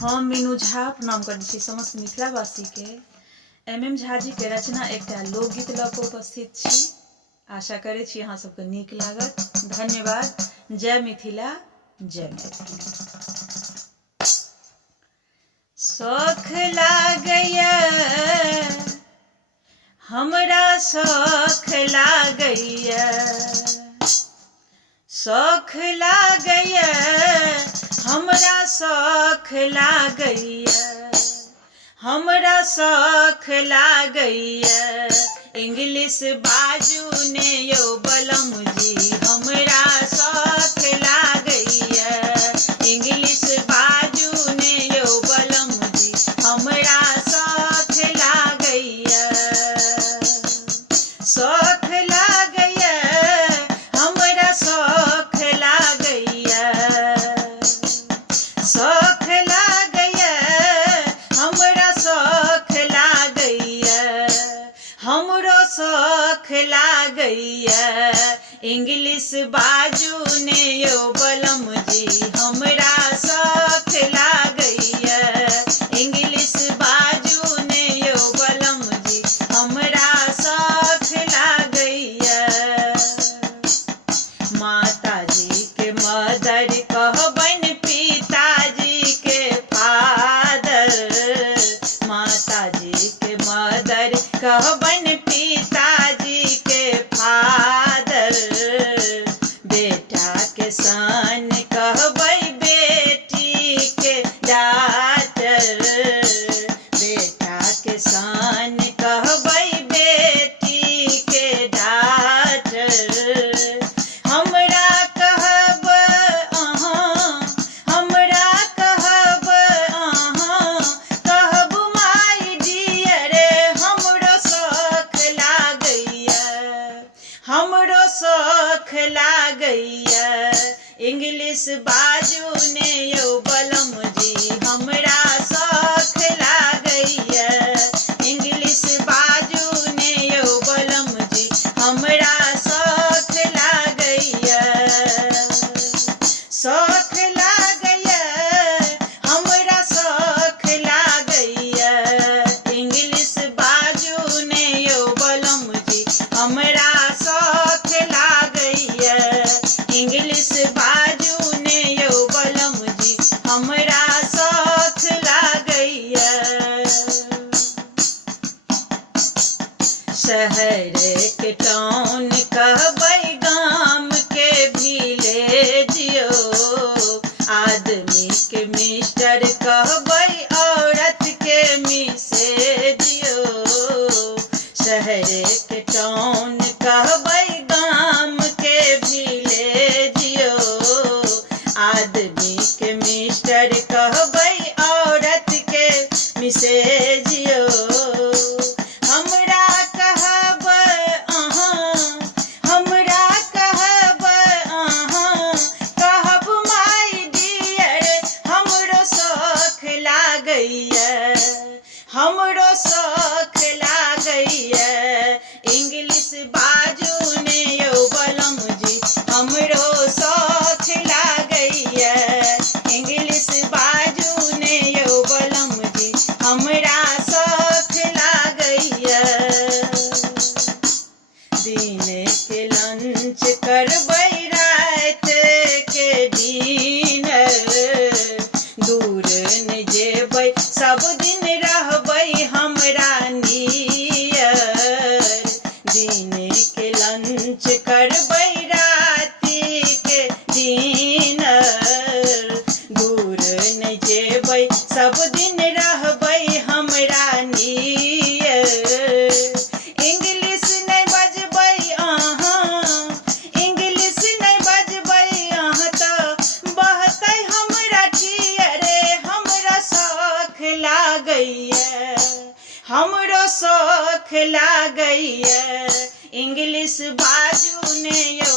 हम मीनू झा प्रणाम करैत छी समस्त मिथिलावासी के। MM झा जी के रचना एकटा लोकगीत लऽ कऽ उपस्थित छी। आशा करै छी अहाँ सबके नीक लागत। धन्यवाद। जय मिथिला, जय मैथिली। शौख लागैया हमरा, शौख लागैया, शौख लागैया हमरा, शौख लागैया, हमरा शौख लागैया। इंग्लिश बाजू ने यौ बलम जी, हमरा शौख लागैया। इंग्लिश बाजू ने यौ बलम जी, हमरा शौख लागैया। शौख लागैया हमरा, शौख लागैया, शौख लागैया हमरा, शौख लागैया, हमरो शौख लागैया। इंग्लिश बाजू ने यौ बलम जी, हमरा शौख लागैया। इंग्लिश बाजू ने यौ बलम जी, हमरा शौख लागैया। माताजी के मदर कहबनि, पिताजी के फादर। माताजी के मदर कहबनि, पिताजी के फादर। बेटा के सन कहबै, बेटी के डॉक्टर। बेटा के सन कहबै, बेटी के डॉक्टर। हमरा कहब अहाँ, हमरा कहब अहाँ, कहब माय डियर। हमरो शौख लागैया, हमरो शौख लागैया। इंग्लिश बाजू ने यौ बलम जी, हमरा शौख लागैया। इंग्लिश बाजू ने यौ बलम जी, हमरा शौख लागैया। शौख लागैया हमरा, शौख लागैया। इंग्लिश बाजू ने यौ बलम जी, हमरा शौख लागैया। इंग्लिश बाजू ने यौ बलम जी, हमरा शौख लागैया। शहर के टाउन कहबै, गाम के विलेज यो। आदमी के मिस्टर कहबै, औरत के मिसेज यो। शहर के टाउन कहबै, गाम के विलेज यो। आदमी के मिस्टर कहबै, औरत के मिसेज यो। हमरा कहब अहाँ, हमरा कहब अहाँ, कहब माय डियर। हमरो शौख लागैया, हमरो शौख लागैया। इंग्लिश बाजू ने यौ बलम जी, हमरो शौख लागैया। इंग्लिश बाजू ने यौ बलम जी, हमरा शौख लागैया। दिन के लंच करबै, रात के डिनर। दूर न जेबै, सब दिन रहबै हमरा नियर। दिन के लंच करबै, रात के डिनर। दूर न जेबै, सब दिन रहबै हमरा नियर। इंग्लिश नहीं बजबै अहाँ, इंग्लिश नहीं बजबै अहाँ, तऽ बहतै हमरा टीयर। हमरा शौख लागैया, हमरो शौख लागैया। इंग्लिश बाजू ने यौ